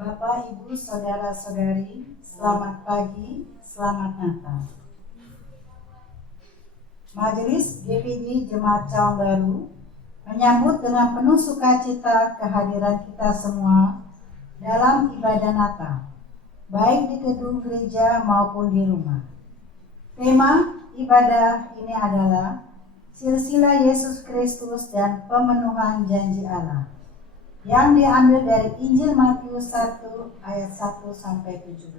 Bapak, Ibu, Saudara-saudari, selamat pagi, selamat Natal. Majelis GPI Jemaat Cawang Baru menyambut dengan penuh sukacita kehadiran kita semua dalam ibadah Natal, baik di gedung gereja maupun di rumah. Tema ibadah ini adalah silsilah Yesus Kristus dan pemenuhan janji Allah, yang diambil dari Injil Matius 1 ayat 1 sampai 17.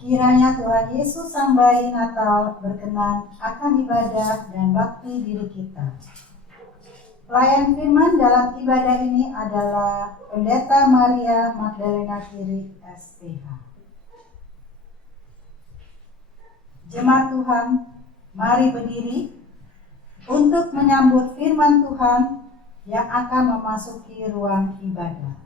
Kiranya Tuhan Yesus Sang Bayi Natal berkenan akan ibadah dan bakti diri kita. Pelayan firman dalam ibadah ini adalah Pendeta Maria Magdalena Kiri, SPH. Jemaat Tuhan, mari berdiri untuk menyambut firman Tuhan yang akan memasuki ruang ibadah.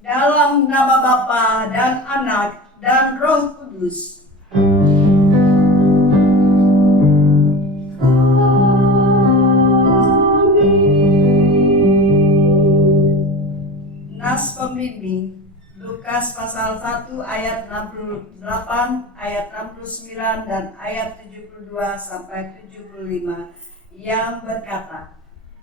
Dalam nama Bapa dan Anak dan Roh Kudus. Nas pembimbing Lukas pasal 1 ayat 68, ayat 69 dan ayat 72 sampai 75 yang berkata,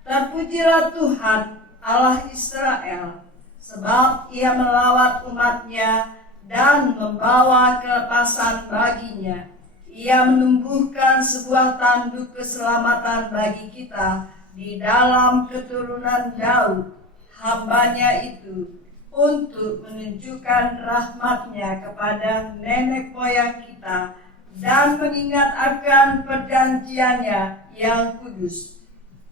"Terpujilah Tuhan Allah Israel, sebab Ia melawat umat-Nya dan membawa kelepasan baginya. Ia menumbuhkan sebuah tanduk keselamatan bagi kita di dalam keturunan Daud, hamba-Nya itu, untuk menunjukkan rahmat-Nya kepada nenek moyang kita dan mengingat akan perjanjian-Nya yang kudus,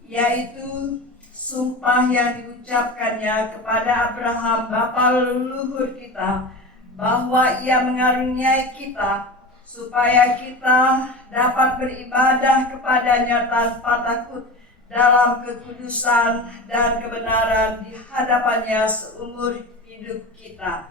yaitu sumpah yang diucapkannya kepada Abraham bapa leluhur kita, bahwa Ia mengaruniai kita supaya kita dapat beribadah kepada-Nya tanpa takut dalam kekudusan dan kebenaran di hadapan-Nya seumur hidup kita.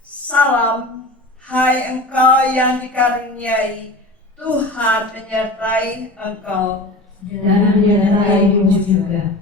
Salam, hai engkau yang dikaruniai, Tuhan menyertai engkau. Dan menyertaimu juga.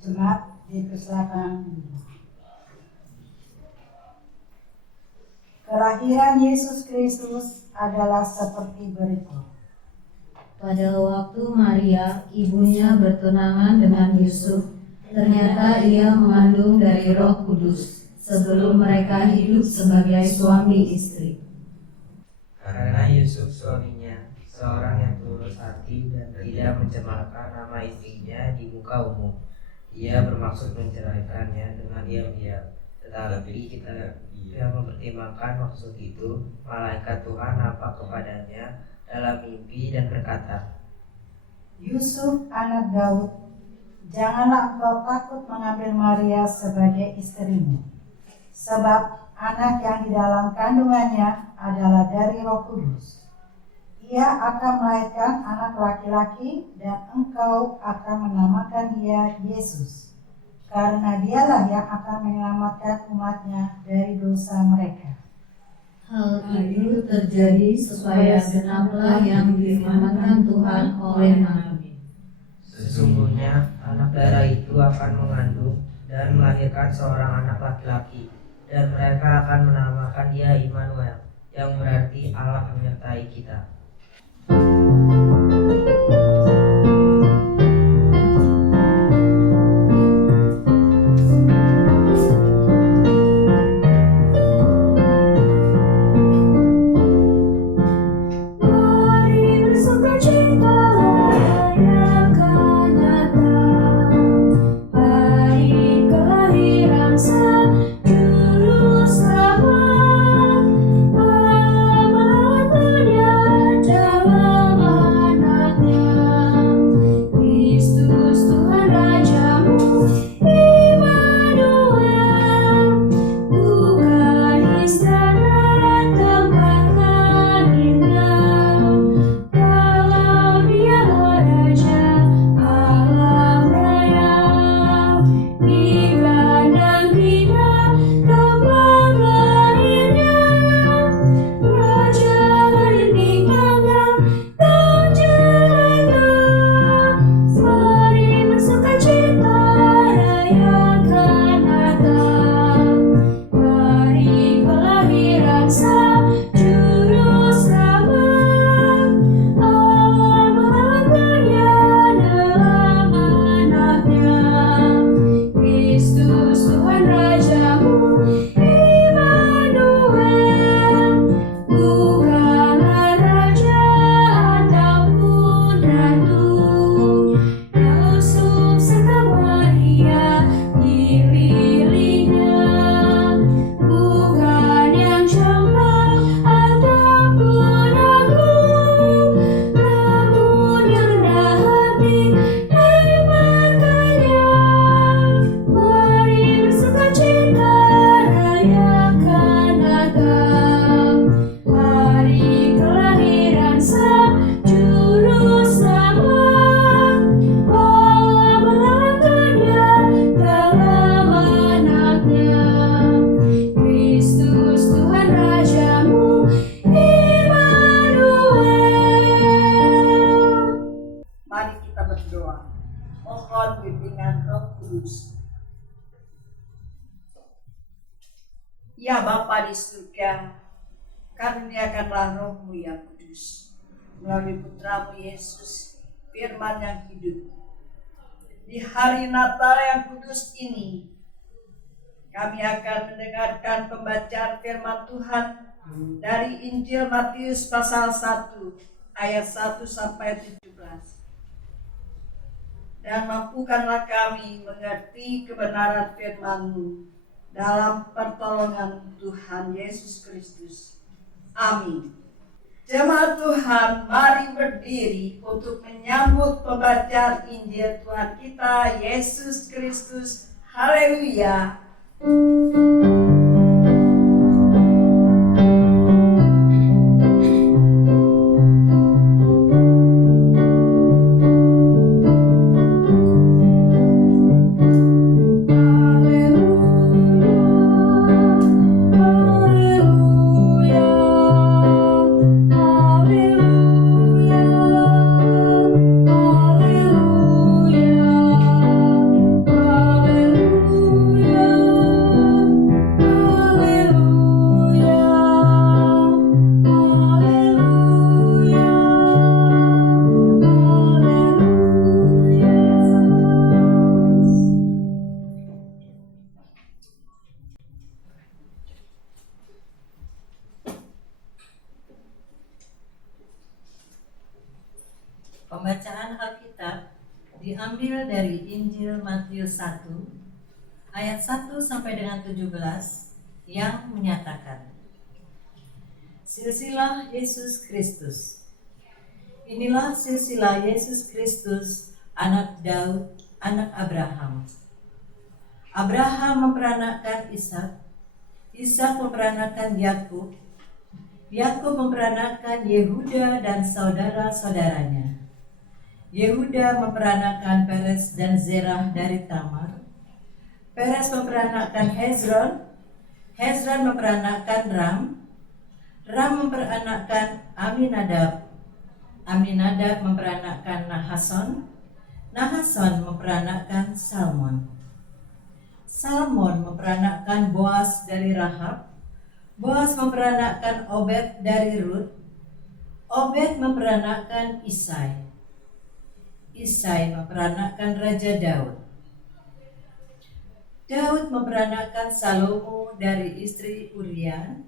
Jemaat dipersilakan. Kelahiran Yesus Kristus adalah seperti berikut. Pada waktu Maria, ibunya bertunangan dengan Yusuf, ternyata ia mengandung dari Roh Kudus sebelum mereka hidup sebagai suami istri. Karena Yusuf suaminya seorang yang tulus hati dan tidak mencemarkan nama istrinya di muka umum, ia bermaksud menceraikannya dengan diam-diam. Tetapi kita tidak mempertimbangkan maksud itu, malaikat Tuhan nampak kepadanya dalam mimpi dan berkata, Yusuf anak Daud, janganlah engkau takut mengambil Maria sebagai istrimu, sebab anak yang di dalam kandungannya adalah dari Roh Kudus. Ia akan melahirkan anak laki-laki dan engkau akan menamakan dia Yesus, karena dialah yang akan menyelamatkan umatnya dari dosa mereka. Hal itu terjadi supaya genaplah yang difirmankan Tuhan oleh Nabi. sesungguhnya anak darah itu akan mengandung dan melahirkan seorang anak laki-laki, dan mereka akan menamakan dia Immanuel, yang berarti Allah menyertai kita. Dalam anaknya Ya Bapa di surga, karuniakanlah Roh-Mu yang kudus melalui Putra-Mu Yesus, firman yang hidup. Di hari Natal yang kudus ini, kami akan mendengarkan pembacaan firman Tuhan dari Injil Matius pasal 1 ayat 1 sampai 17. Dan mampukanlah kami mengerti kebenaran firman-Mu dalam pertolongan Tuhan Yesus Kristus. Amin. Jemaat Tuhan, mari berdiri untuk menyambut pembacaan Injil Tuhan kita Yesus Kristus. Haleluya. Pembacaan Alkitab diambil dari Injil Matius 1 ayat 1 sampai dengan 17 yang menyatakan, silsilah Yesus Kristus. Inilah silsilah Yesus Kristus, anak Daud, anak Abraham. Abraham memperanakkan Ishak, Ishak memperanakkan Yakub, Yakub memperanakkan Yehuda dan saudara-saudaranya. Yehuda memperanakkan Peres dan Zerah dari Tamar. Peres memperanakkan Hezron. Hezron memperanakkan Ram. Ram memperanakkan Aminadab. Aminadab memperanakkan Nahason. Nahason memperanakkan Salmon. Salmon memperanakkan Boas dari Rahab. Boas memperanakkan Obed dari Rut. Obed memperanakkan Isai. Isai memperanakkan Raja Daud. Daud memperanakkan Salomo dari istri Uria.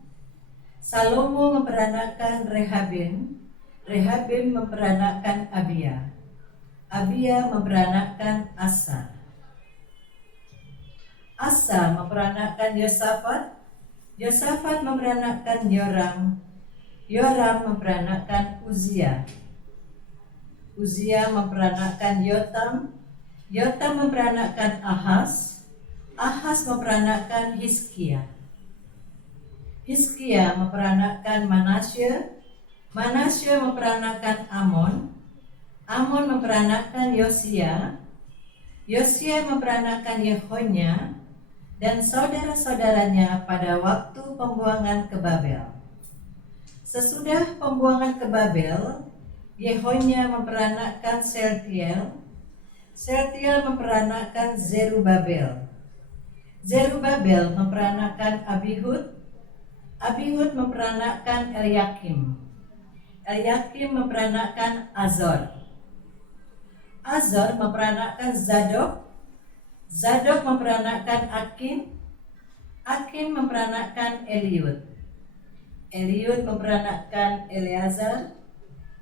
Salomo memperanakkan Rehabim. Rehabim memperanakkan Abia. Abia memperanakkan Asa. Asa memperanakkan Yosafat. Yosafat memperanakkan Yoram. Yoram memperanakkan Uzia. Uzia memperanakkan Yotam. Yotam memperanakkan Ahaz. Ahaz memperanakkan Hizkia. Hizkia memperanakkan Manasye. Manasye memperanakkan Amon. Amon memperanakkan Yosia. Yosia memperanakkan Yehonya dan saudara-saudaranya pada waktu pembuangan ke Babel. Sesudah pembuangan ke Babel, Yehonya memperanakkan Sealtiel. Sealtiel memperanakkan Zerubabel. Zerubabel memperanakkan Abihud. Abihud memperanakkan Eliakim. Eliakim memperanakkan Azor. Azor memperanakkan Zadok. Zadok memperanakkan Akim. Akim memperanakkan Eliud. Eliud memperanakkan Eleazar.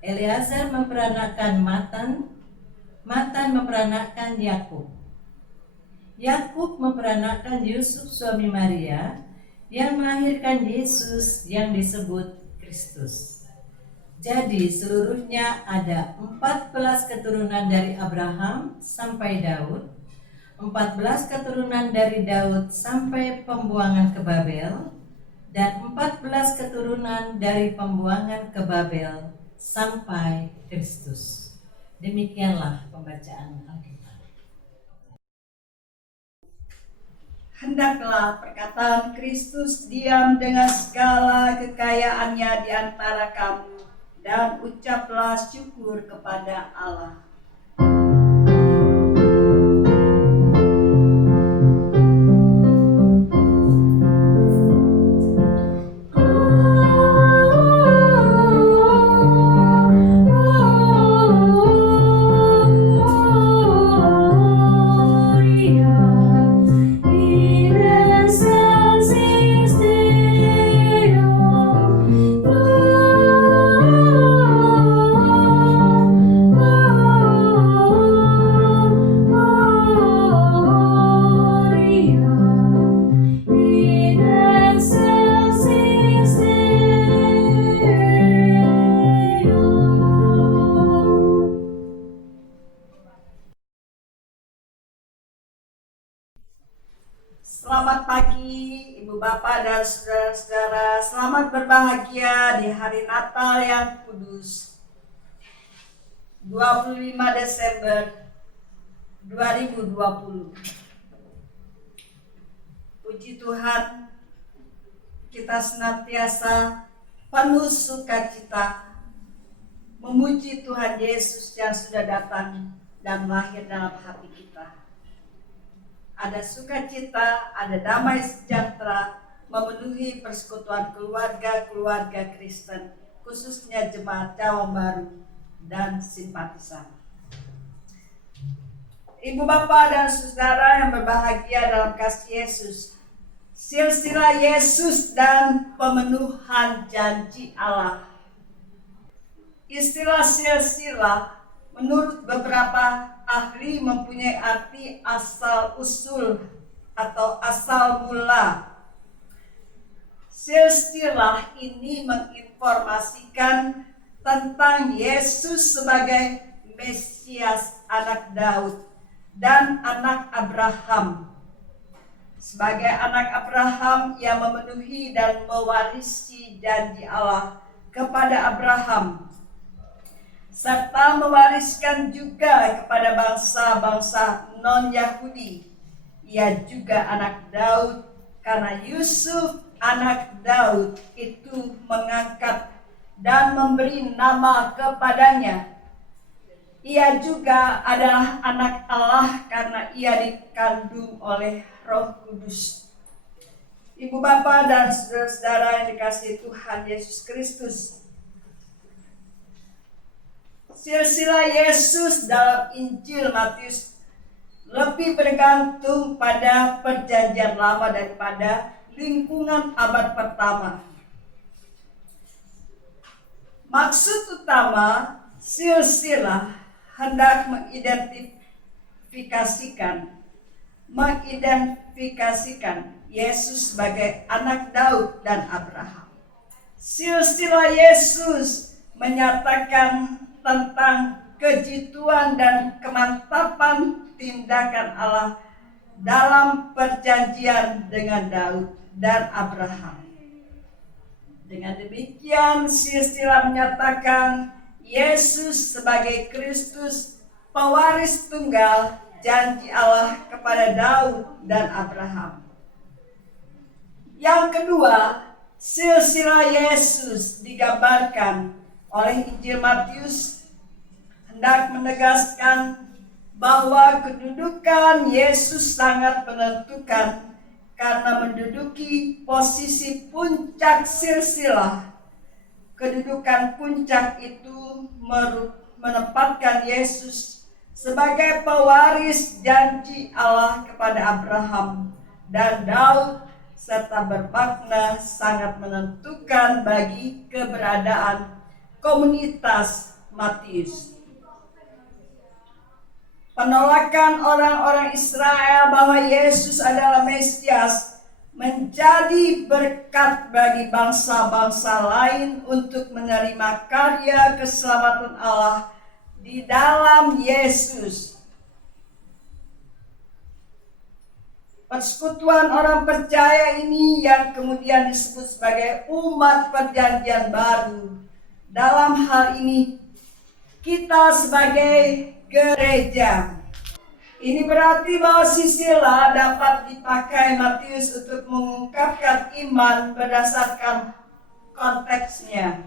Eleazar memperanakkan Matan. Matan memperanakkan Yakub. Yakub memperanakkan Yusuf suami Maria yang melahirkan Yesus yang disebut Kristus. Jadi seluruhnya ada 14 keturunan dari Abraham sampai Daud, 14 keturunan dari Daud sampai pembuangan ke Babel, dan 14 keturunan dari pembuangan ke Babel sampai Kristus. Demikianlah pembacaan Alkitab. Hendaklah perkataan Kristus diam dengan segala kekayaannya di antara kamu, dan ucaplah syukur kepada Allah. Bapak dan saudara-saudara, selamat berbahagia di hari Natal yang kudus. 25 Desember 2020. Puji Tuhan, kita senantiasa penuh sukacita memuji Tuhan Yesus yang sudah datang dan lahir dalam hati kita. Ada sukacita, ada damai sejahtera memenuhi persekutuan keluarga-keluarga Kristen, khususnya jemaat Cawang Baru dan simpatisan. Ibu bapak dan saudara yang berbahagia dalam kasih Yesus, silsilah Yesus dan pemenuhan janji Allah. Istilah silsilah menurut beberapa ahli mempunyai arti asal usul atau asal mula. Silsilah ini menginformasikan tentang Yesus sebagai Mesias, anak Daud dan anak Abraham. Sebagai anak Abraham yang memenuhi dan mewarisi janji Allah kepada Abraham, serta mewariskan juga kepada bangsa-bangsa non-Yahudi. Ia juga anak Daud, karena Yusuf anak Daud itu mengangkat dan memberi nama kepadanya. Ia juga adalah anak Allah karena ia dikandung oleh Roh Kudus. Ibu bapa dan saudara-saudara yang dikasihi Tuhan Yesus Kristus, silsilah Yesus dalam Injil Matius lebih bergantung pada perjanjian lama daripada lingkungan abad pertama. Maksud utama silsilah hendak mengidentifikasikan Yesus sebagai anak Daud dan Abraham. Silsilah Yesus menyatakan tentang kejituan dan kemantapan tindakan Allah dalam perjanjian dengan Daud dan Abraham. Dengan demikian, silsilah menyatakan Yesus sebagai Kristus, pewaris tunggal janji Allah kepada Daud dan Abraham. Yang kedua, silsilah Yesus digambarkan oleh Injil Matius hendak menegaskan bahwa kedudukan Yesus sangat menentukan karena menduduki posisi puncak silsilah. Kedudukan puncak itu menempatkan Yesus sebagai pewaris janji Allah kepada Abraham dan Daud, serta bermakna sangat menentukan bagi keberadaan komunitas Matius. Penolakan orang-orang Israel bahwa Yesus adalah Mesias menjadi berkat bagi bangsa-bangsa lain untuk menerima karya keselamatan Allah di dalam Yesus. Persekutuan orang percaya ini yang kemudian disebut sebagai umat perjanjian baru. Dalam hal ini kita sebagai gereja. Ini berarti bahwa silsilah dapat dipakai Matius untuk mengungkapkan iman berdasarkan konteksnya.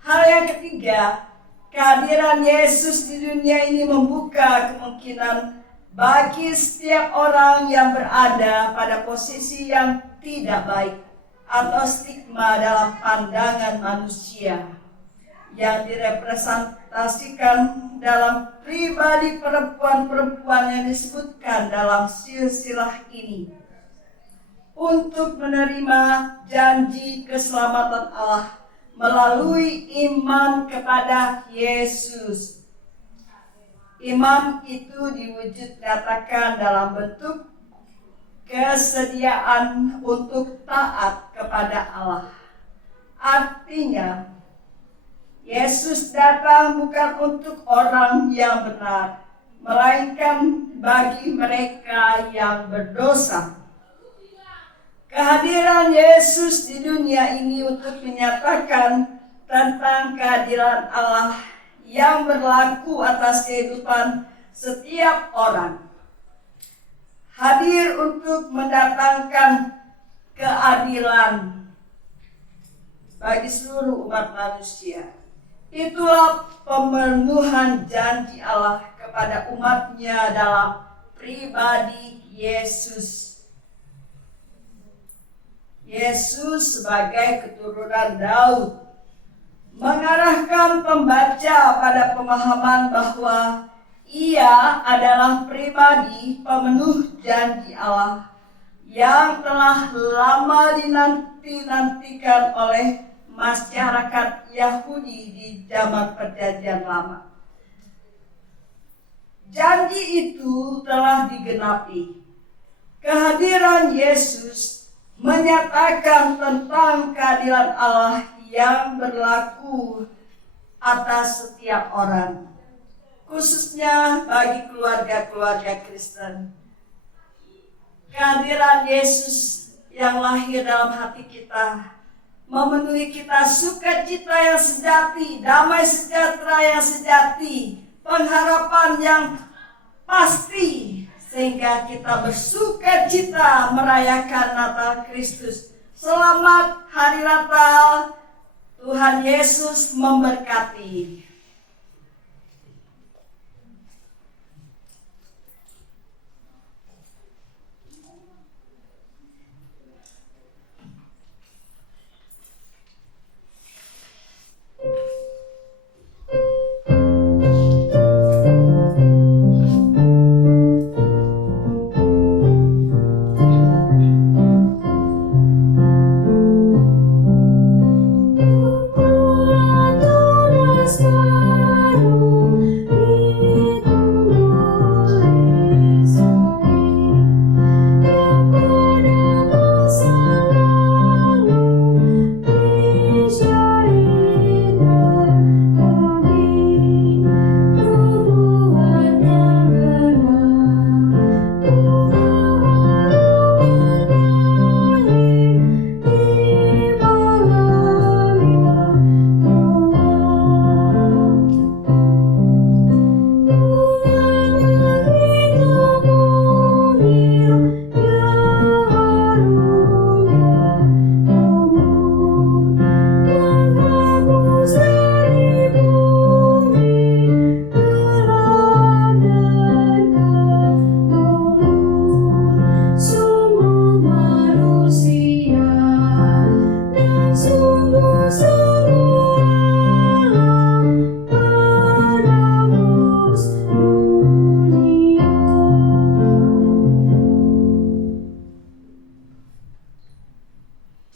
Hal yang ketiga, kehadiran Yesus di dunia ini membuka kemungkinan bagi setiap orang yang berada pada posisi yang tidak baik atau stigma dalam pandangan manusia yang direpresentasikan dalam pribadi perempuan-perempuan yang disebutkan dalam silsilah ini, untuk menerima janji keselamatan Allah melalui iman kepada Yesus. Iman itu diwujud nyatakan dalam bentuk kesediaan untuk taat kepada Allah. Artinya, Yesus datang bukan untuk orang yang benar, melainkan bagi mereka yang berdosa. Kehadiran Yesus di dunia ini untuk menyatakan tentang keadilan Allah yang berlaku atas kehidupan setiap orang. Hadir untuk mendatangkan keadilan bagi seluruh umat manusia. Itulah pemenuhan janji Allah kepada umatnya dalam pribadi Yesus. Yesus sebagai keturunan Daud mengarahkan pembaca pada pemahaman bahwa ia adalah pribadi pemenuh janji Allah yang telah lama dinanti-nantikan oleh masyarakat Yahudi di zaman Perjanjian Lama. Janji itu telah digenapi. Kehadiran Yesus menyatakan tentang keadilan Allah yang berlaku atas setiap orang, khususnya bagi keluarga-keluarga Kristen. Kehadiran Yesus yang lahir dalam hati kita memenuhi kita sukacita yang sejati, damai sejahtera yang sejati, pengharapan yang pasti, sehingga kita bersukacita merayakan Natal Kristus. Selamat Hari Natal, Tuhan Yesus memberkati.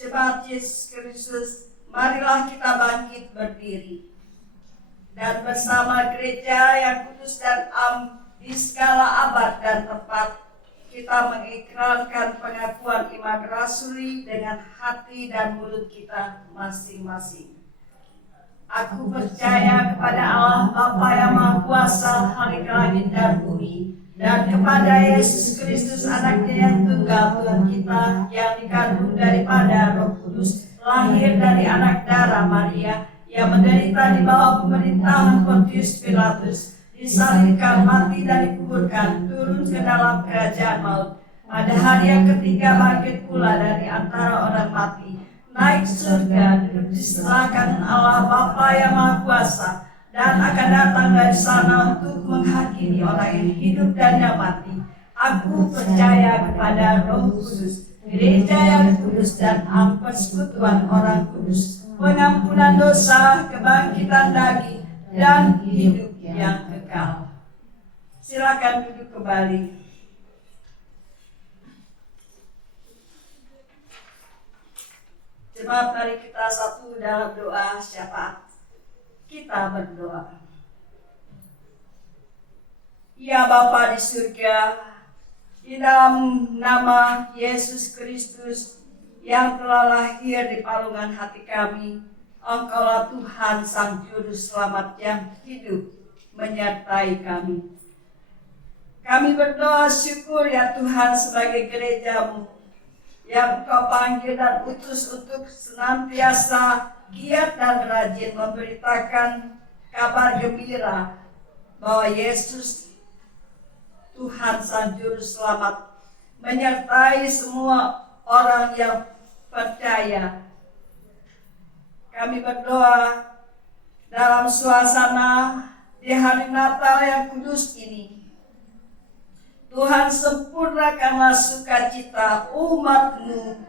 Jemaat Yesus Kristus, marilah kita bangkit berdiri dan bersama gereja yang kudus dan am di segala abad dan tempat kita mengikrarkan pengakuan iman rasuli dengan hati dan mulut kita masing-masing. Aku percaya kepada Allah Bapa yang Maha Kuasa, Khalik langit dan bumi, dan kepada Yesus Kristus anaknya yang tunggal Tuhan kita, yang dikandung daripada Roh Kudus, lahir dari anak darah Maria, yang menderita di bawah pemerintahan Pontius Pilatus, disalibkan, mati dan dikuburkan, turun ke dalam kerajaan maut. Pada hari yang ketiga bangkit pula dari antara orang mati, naik surga, duduk di sebelah kanan Allah Bapa yang Maha Kuasa, dan akan datang dari sana untuk menghakimi orang yang hidup dan yang mati. Aku percaya kepada Roh Kudus, gereja yang kudus dan persekutuan orang kudus, pengampunan dosa, kebangkitan daging, dan hidup yang kekal. Silakan duduk kembali. Jemaat, mari kita satu dalam doa syafaat. Kita berdoa. Ya Bapa di surga, di dalam nama Yesus Kristus yang telah lahir di palungan hati kami, Engkaulah Tuhan Sang Juru Selamat yang hidup menyertai kami. Kami berdoa syukur ya Tuhan sebagai gereja-Mu yang Engkau panggil dan utus untuk senantiasa giat dan rajin memberitakan kabar gembira bahwa Yesus Tuhan Sang Juru Selamat menyertai semua orang yang percaya. Kami berdoa dalam suasana di hari Natal yang kudus ini, Tuhan sempurnakanlah sukacita umat-Mu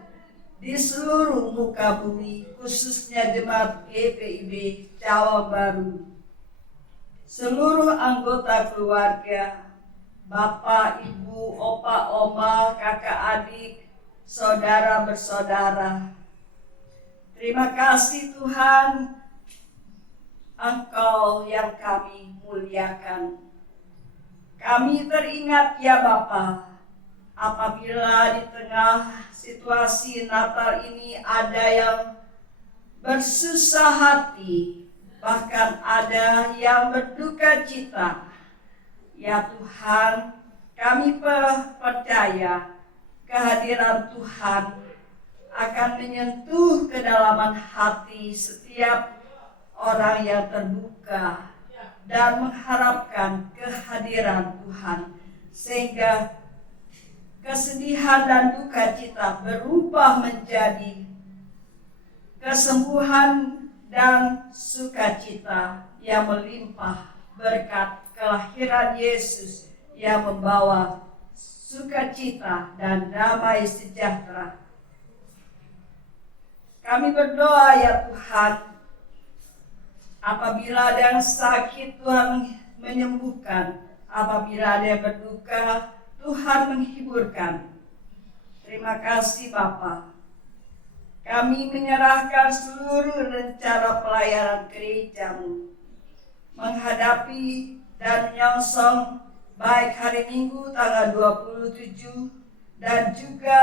di seluruh muka bumi, khususnya jemaat GPIB Cawang Baru, seluruh anggota keluarga, Bapak, Ibu, Opa, Oma, kakak, adik, saudara bersaudara. Terima kasih Tuhan, Engkau yang kami muliakan. Kami teringat ya Bapa, apabila di tengah situasi Natal ini ada yang bersusah hati, bahkan ada yang berduka cita. Ya Tuhan, kami percaya kehadiran Tuhan akan menyentuh kedalaman hati setiap orang yang terbuka dan mengharapkan kehadiran Tuhan, sehingga kesedihan dan duka cita berubah menjadi kesembuhan dan sukacita yang melimpah berkat kelahiran Yesus yang membawa sukacita dan damai sejahtera. Kami berdoa ya Tuhan, apabila ada yang sakit Tuhan menyembuhkan, apabila ada yang berduka Tuhan menghiburkan. Terima kasih Bapa. Kami menyerahkan seluruh rencana pelayanan gereja-Mu menghadapi dan menyongsong baik hari Minggu tanggal 27 dan juga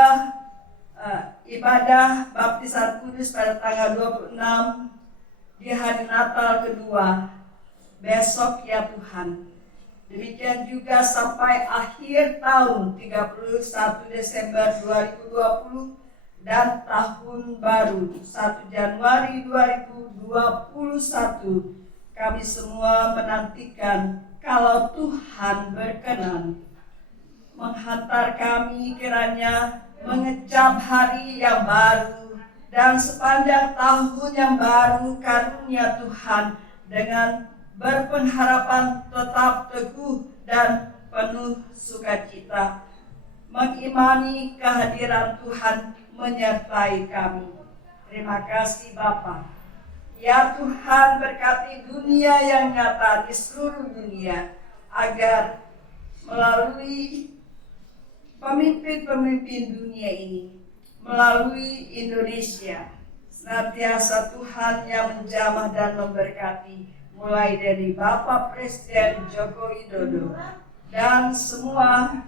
ibadah baptisan kudus pada tanggal 26 di hari Natal kedua besok ya Tuhan. Demikian juga sampai akhir tahun 31 Desember 2020 dan tahun baru 1 Januari 2021. Kami semua menantikan kalau Tuhan berkenan menghantar kami kiranya mengecap hari yang baru dan sepanjang tahun yang baru karunia Tuhan dengan berpengharapan tetap teguh dan penuh sukacita, mengimani kehadiran Tuhan menyertai kami. Terima kasih Bapa. Ya Tuhan, berkati dunia yang nyata di seluruh dunia, agar melalui pemimpin-pemimpin dunia ini, melalui Indonesia, senantiasa Tuhan yang menjamah dan memberkati, mulai dari Bapak Presiden Joko Widodo dan semua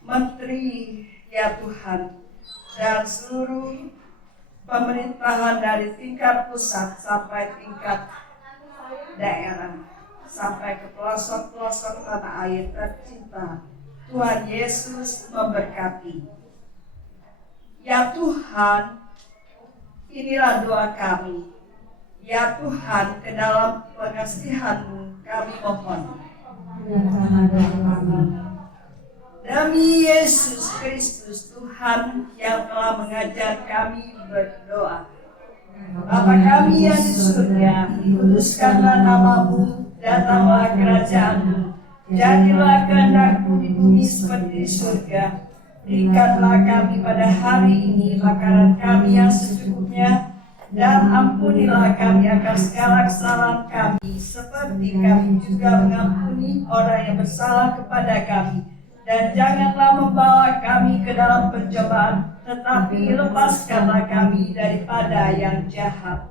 menteri ya Tuhan, dan seluruh pemerintahan dari tingkat pusat sampai tingkat daerah, sampai ke pelosok-pelosok tanah air tercinta. Tuhan Yesus memberkati. Ya Tuhan, inilah doa kami. Ya Tuhan, ke dalam pengasihan-Mu kami mohon. Demi Yesus Kristus Tuhan yang telah mengajar kami berdoa. Bapa kami yang di surga, dikuduskanlah nama-Mu, datanglah kerajaan-Mu, jadilah kehendak-Mu di bumi seperti di surga. Berikanlah kami pada hari ini makanan kami yang secukupnya, dan ampunilah kami akan segala kesalahan kami, seperti kami juga mengampuni orang yang bersalah kepada kami. Dan janganlah membawa kami ke dalam pencobaan, tetapi lepaskanlah kami daripada yang jahat.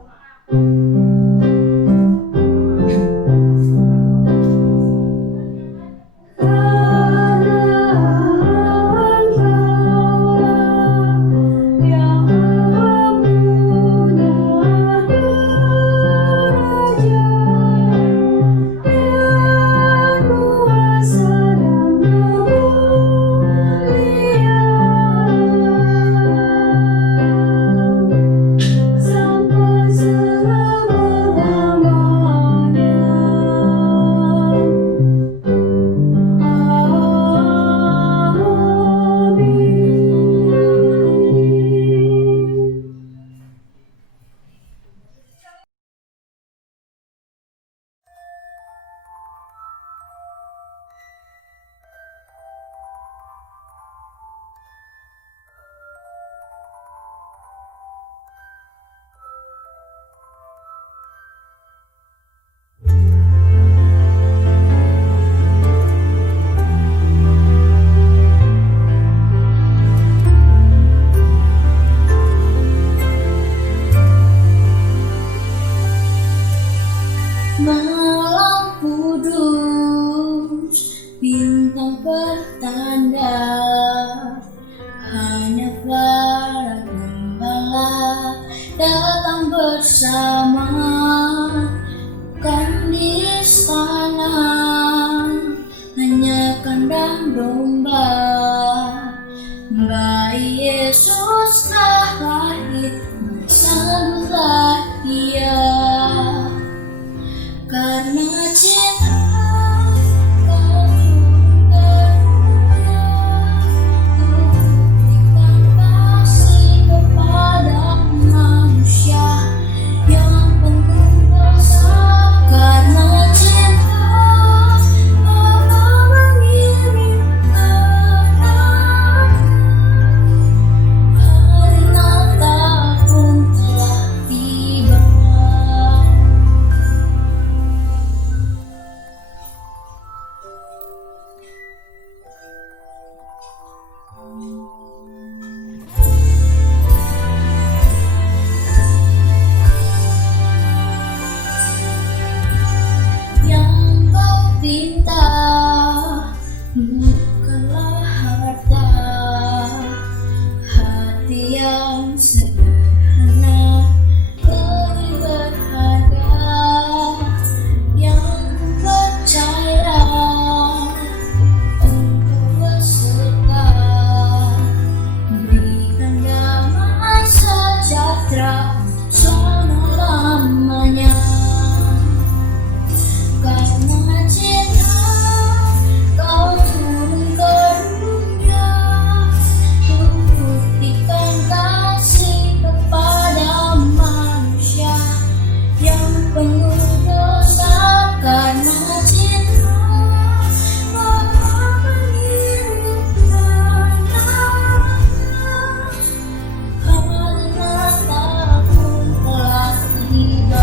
Malam kudus, bintang bertanda, hanya para gembala datang bersama, kan di istana hanya kandang domba. Bayi Yesus telah lahir, bersambutlah Dia. Karena cinta Kau turun ke dunia, berikan kasih kepada manusia yang penuh dosa. Karena cinta Allah mengirim anaknya, hari Natal pun telah tiba. Yang kau pinta bukanlah harta, hati yang sederhana lebih berharga. Yang percaya untuk berserta, berikan damai sejahtera selama-lamanya. Karena cinta Kau turun ke dunia, untuk buktikan kasih kepada manusia yang penuh dosa. Karena cinta Bapa mengirim anaknya, hari Natal pun telah tiba.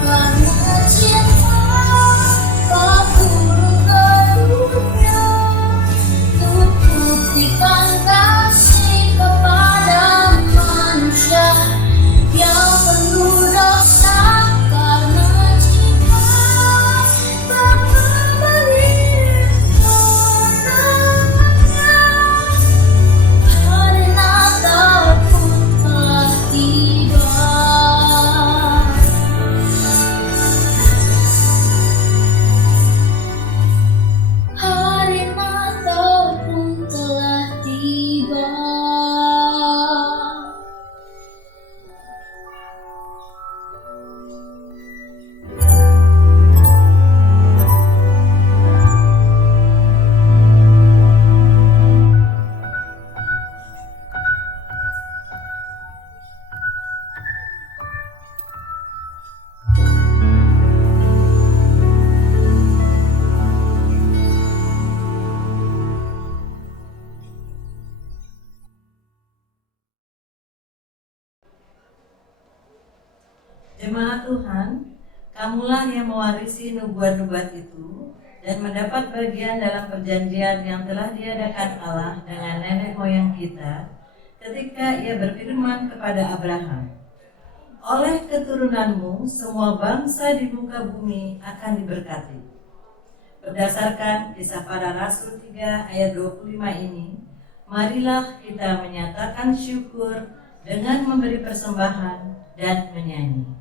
Karena cinta Kau turun ke dunia, untuk buktikan kasih kepada manusia yang penuh dosa. Karena cinta Bapa mengirim anaknya, hari Natal pun telah tiba. Hari Natal pun telah tiba. Jemaat Tuhan, kamulah yang mewarisi nubuat-nubuat itu dan mendapat bagian dalam perjanjian yang telah diadakan Allah dengan nenek moyang kita ketika Ia berfirman kepada Abraham, oleh keturunanmu semua bangsa di muka bumi akan diberkati. Berdasarkan Kisah Para Rasul 3 ayat 25 ini, marilah kita menyatakan syukur dengan memberi persembahan dan menyanyi.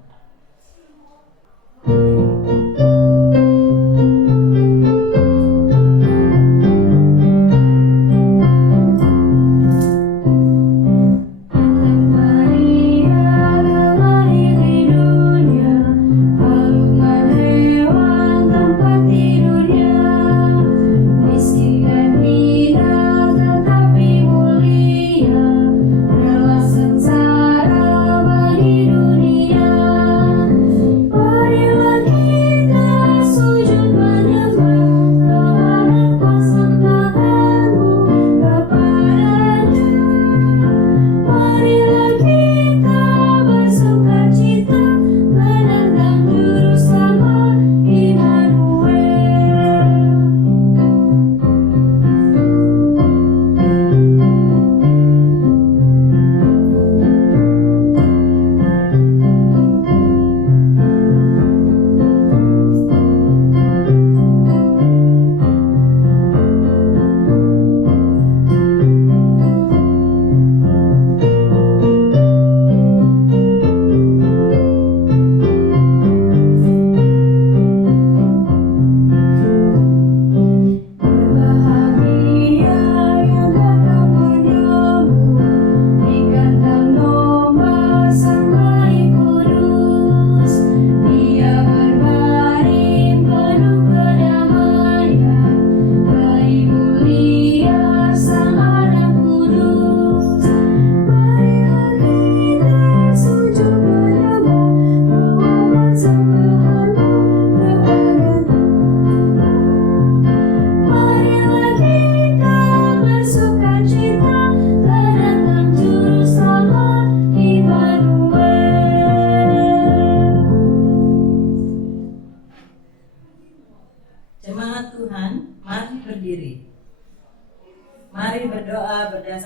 Sengsara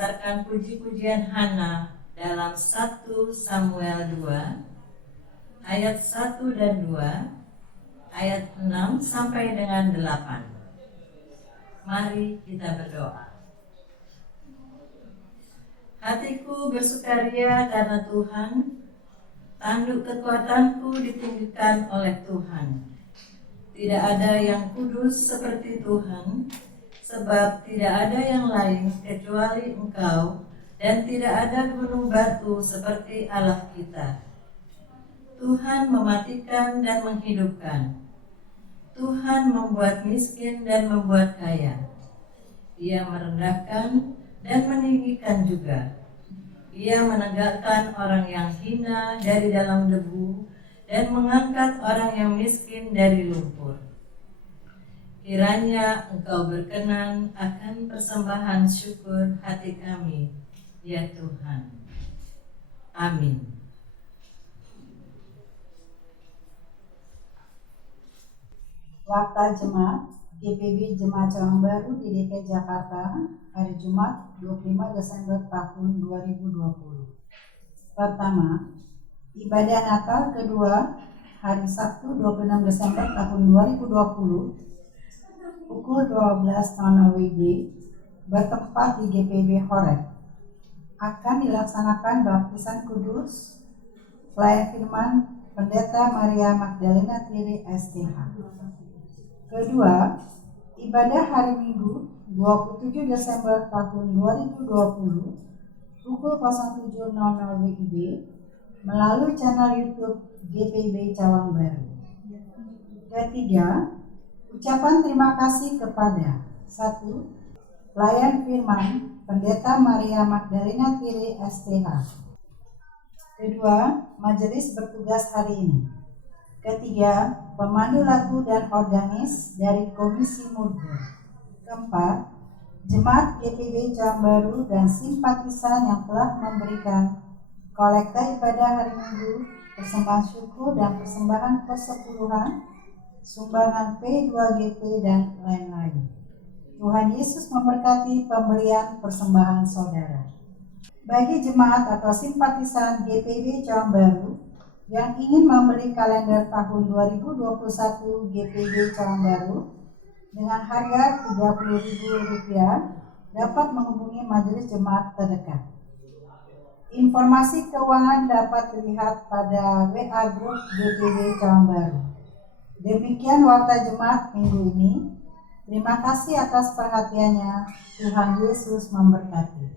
berdasarkan puji-pujian Hana dalam 1 Samuel 2 ayat 1 dan 2, ayat 6 sampai dengan 8. Mari kita berdoa. Hatiku bersukaria karena Tuhan, tanduk kekuatanku ditinggikan oleh Tuhan. Tidak ada yang kudus seperti Tuhan, sebab tidak ada yang lain kecuali Engkau, dan tidak ada gunung batu seperti Allah kita. Tuhan mematikan dan menghidupkan. Tuhan membuat miskin dan membuat kaya. Ia merendahkan dan meninggikan juga. Ia menegakkan orang yang hina dari dalam debu dan mengangkat orang yang miskin dari lumpur. Kiranya Engkau berkenan akan persembahan syukur hati kami, ya Tuhan. Amin. Waktu Jemaat GPB Jemaat Cawang Baru di DKI Jakarta hari Jumat 25 Desember tahun 2020. Pertama, ibadah Natal. Kedua, hari Sabtu 26 Desember tahun 2020 pukul 12.00 WIB bertempat di GPB Horeb. Akan dilaksanakan baptisan kudus pelayan firman Pendeta Maria Magdalena Thierry STH. Kedua, ibadah hari Minggu 27 Desember tahun 2020 pukul 07.00 WIB melalui channel YouTube GPB Cawang Baru. Ketiga, ucapan terima kasih kepada 1. Pelayan firman Pendeta Maria Magdalena Thierry STH. Kedua, majelis bertugas hari ini. Ketiga, pemandu lagu dan organis dari Komisi Murder. Keempat, Jemaat GPB Cawang Baru dan simpatisan yang telah memberikan kolekta ibadah hari Minggu, persembahan syukur dan persembahan persepuluhan, sumbangan P2GP dan lain-lain. Tuhan Yesus memberkati pemberian persembahan saudara. Bagi jemaat atau simpatisan GPB Cawang Baru yang ingin membeli kalender tahun 2021 GPB Cawang Baru dengan harga Rp30.000 dapat menghubungi majelis jemaat terdekat. Informasi keuangan dapat dilihat pada WA Group GPB Cawang Baru. Demikian warta jemaat minggu ini. Terima kasih atas perhatiannya. Tuhan Yesus memberkati.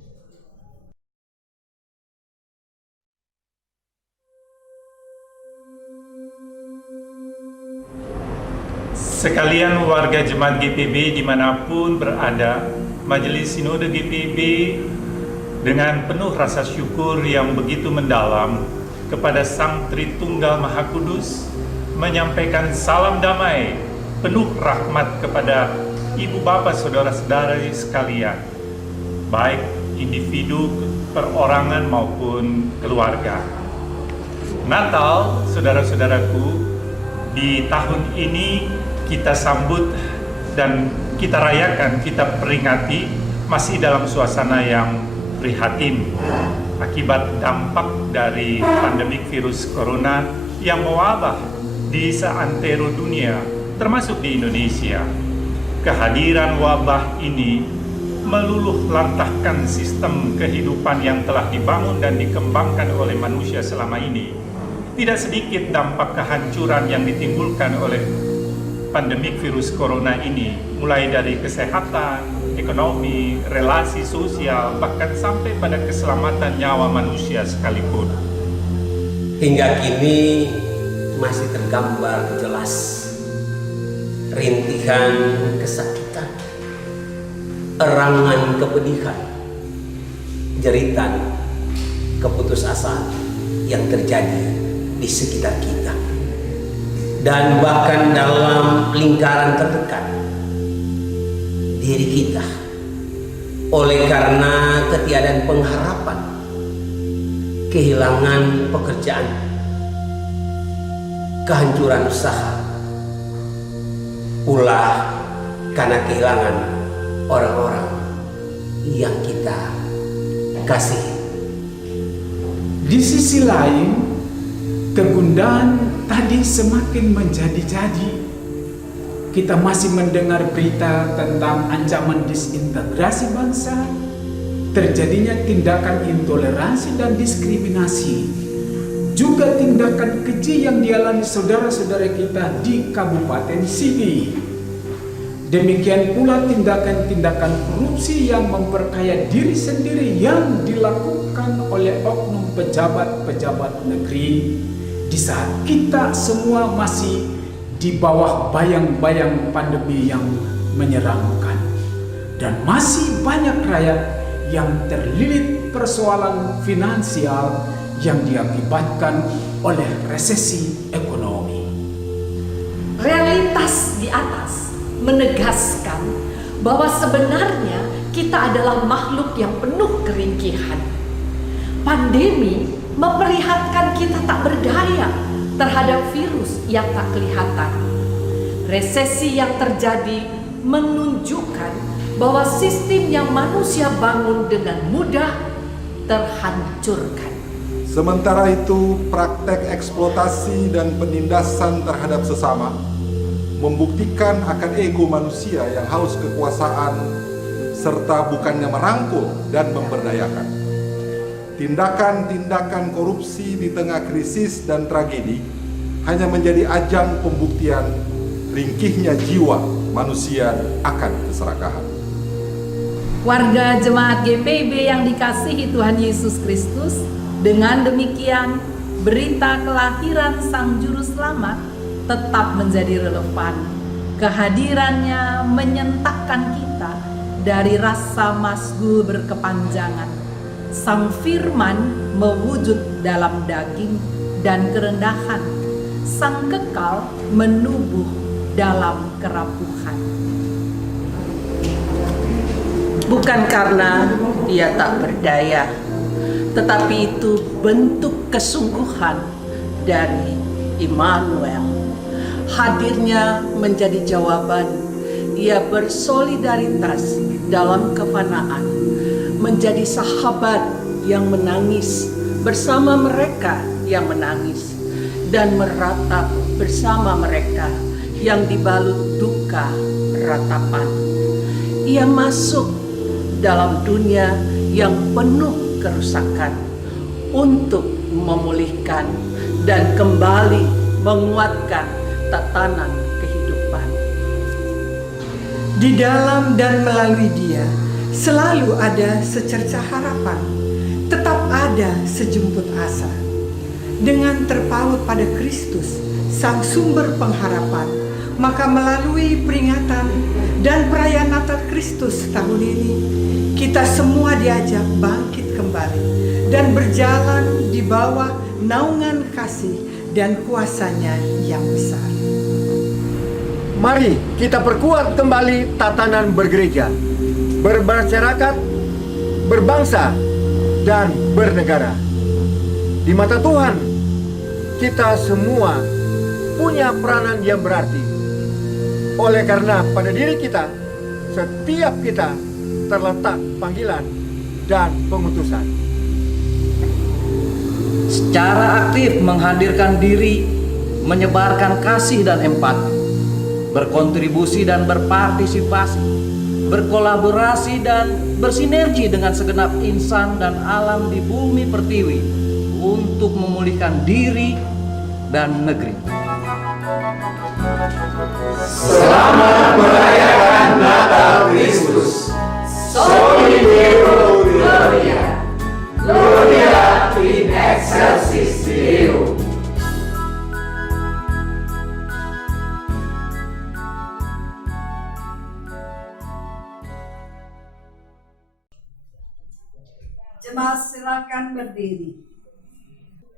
Sekalian warga jemaat GPB dimanapun berada, Majelis Sinode GPB dengan penuh rasa syukur yang begitu mendalam kepada Sang Tritunggal Maha Kudus menyampaikan salam damai penuh rahmat kepada ibu bapak saudara-saudari sekalian, baik individu, perorangan maupun keluarga. Natal, saudara-saudaraku, di tahun ini kita sambut dan kita rayakan, kita peringati masih dalam suasana yang prihatin akibat dampak dari pandemik virus corona yang mewabah di seantero dunia, termasuk di Indonesia. Kehadiran wabah ini meluluh lantahkan sistem kehidupan yang telah dibangun dan dikembangkan oleh manusia selama ini. Tidak sedikit dampak kehancuran yang ditimbulkan oleh pandemik virus corona ini, mulai dari kesehatan, ekonomi, relasi sosial, bahkan sampai pada keselamatan nyawa manusia sekalipun. Hingga kini masih tergambar jelas rintihan kesakitan, erangan kepedihan, jeritan keputusasaan yang terjadi di sekitar kita. Dan bahkan dalam lingkaran terdekat diri kita, oleh karena ketiadaan pengharapan, kehilangan pekerjaan, kehancuran usaha, pula karena kehilangan orang-orang yang kita kasih. Di sisi lain, kegundahan tadi semakin menjadi-jadi. Kita masih mendengar berita tentang ancaman disintegrasi bangsa, terjadinya tindakan intoleransi dan diskriminasi, juga tindakan keji yang dialami saudara-saudara kita di Kabupaten Sigi. Demikian pula tindakan-tindakan korupsi yang memperkaya diri sendiri yang dilakukan oleh oknum pejabat-pejabat negeri di saat kita semua masih di bawah bayang-bayang pandemi yang menyeramkan. Dan masih banyak rakyat yang terlilit persoalan finansial yang diakibatkan oleh resesi ekonomi. Realitas di atas menegaskan bahwa sebenarnya kita adalah makhluk yang penuh keringkihan. Pandemi memperlihatkan kita tak berdaya terhadap virus yang tak kelihatan. Resesi yang terjadi menunjukkan bahwa sistem yang manusia bangun dengan mudah terhancurkan. Sementara itu, praktek eksploitasi dan penindasan terhadap sesama membuktikan akan ego manusia yang haus kekuasaan serta bukannya merangkul dan memberdayakan. Tindakan-tindakan korupsi di tengah krisis dan tragedi hanya menjadi ajang pembuktian ringkihnya jiwa manusia akan keserakahan. Warga jemaat GPIB yang dikasihi Tuhan Yesus Kristus, dengan demikian berita kelahiran Sang Juru Selamat tetap menjadi relevan. Kehadirannya menyentakkan kita dari rasa masgu berkepanjangan. Sang Firman mewujud dalam daging dan kerendahan. Sang Kekal menubuh dalam kerapuhan. Bukan karena dia tak berdaya, tetapi itu bentuk kesungguhan dari Immanuel. Hadirnya menjadi jawaban. Ia bersolidaritas dalam kefanaan, menjadi sahabat yang menangis bersama mereka yang menangis, dan meratap bersama mereka yang dibalut duka ratapan. Ia masuk dalam dunia yang penuh kerusakan untuk memulihkan dan kembali menguatkan tatanan kehidupan. Di dalam dan melalui Dia selalu ada secercah harapan, tetap ada sejumput asa. Dengan terpaut pada Kristus, Sang Sumber pengharapan, maka melalui peringatan dan perayaan Natal Kristus tahun ini, kita semua diajak bangkit kembali dan berjalan di bawah naungan kasih dan kuasa-Nya yang besar. Mari kita perkuat kembali tatanan bergereja, bermasyarakat, berbangsa, dan bernegara. Di mata Tuhan, kita semua punya peranan yang berarti. Oleh karena pada diri kita, setiap kita terletak panggilan dan pengutusan. Secara aktif menghadirkan diri, menyebarkan kasih dan empati, berkontribusi dan berpartisipasi, berkolaborasi dan bersinergi dengan segenap insan dan alam di bumi pertiwi untuk memulihkan diri dan negeri. Selamat merayakan Natal Kristus. Soli Deo Gloria. Gloria in excelsis Deo. Jemaat silakan berdiri.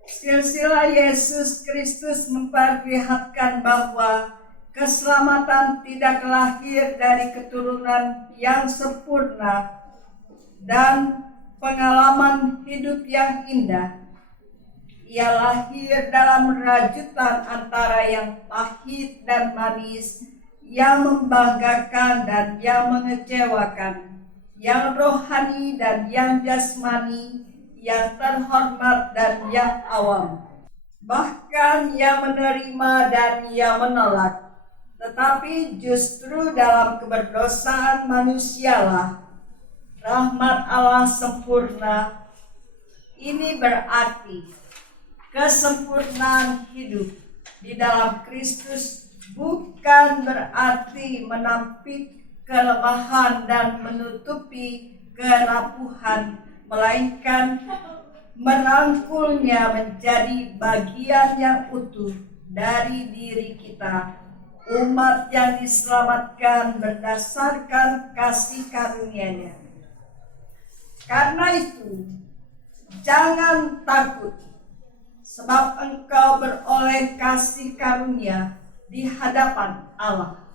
Silsilah Yesus Kristus memperlihatkan bahwa keselamatan tidak lahir dari keturunan yang sempurna dan pengalaman hidup yang indah. Ia lahir dalam rajutan antara yang pahit dan manis, yang membanggakan dan yang mengecewakan. yang rohani dan yang jasmani, yang terhormat dan yang awam. Bahkan yang menerima dan yang menolak. Tetapi justru dalam keberdosaan manusialah rahmat Allah sempurna. Ini berarti kesempurnaan hidup di dalam Kristus bukan berarti menampik kelemahan dan menutupi kerapuhan, melainkan merangkulnya menjadi bagian yang utuh dari diri kita, umat yang diselamatkan berdasarkan kasih karunia-Nya. Karena itu, jangan takut, sebab engkau beroleh kasih karunia di hadapan Allah.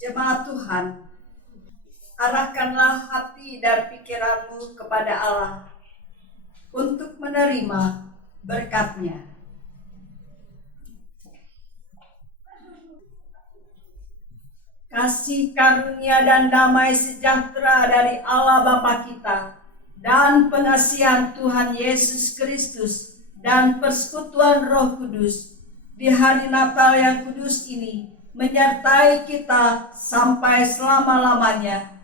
Jemaat Tuhan, arahkanlah hati dan pikiranmu kepada Allah untuk menerima berkat-Nya. Kasih karunia dan damai sejahtera dari Allah Bapa kita dan pengasihan Tuhan Yesus Kristus dan persekutuan Roh Kudus di hari Natal yang kudus ini menyertai kita sampai selama-lamanya.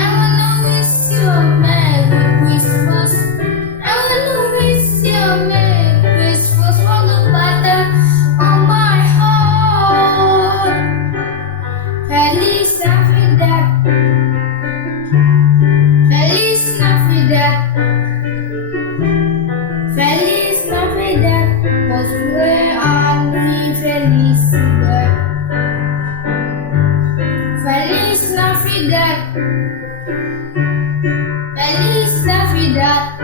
I wanna wish Navidad. Feliz Navidad.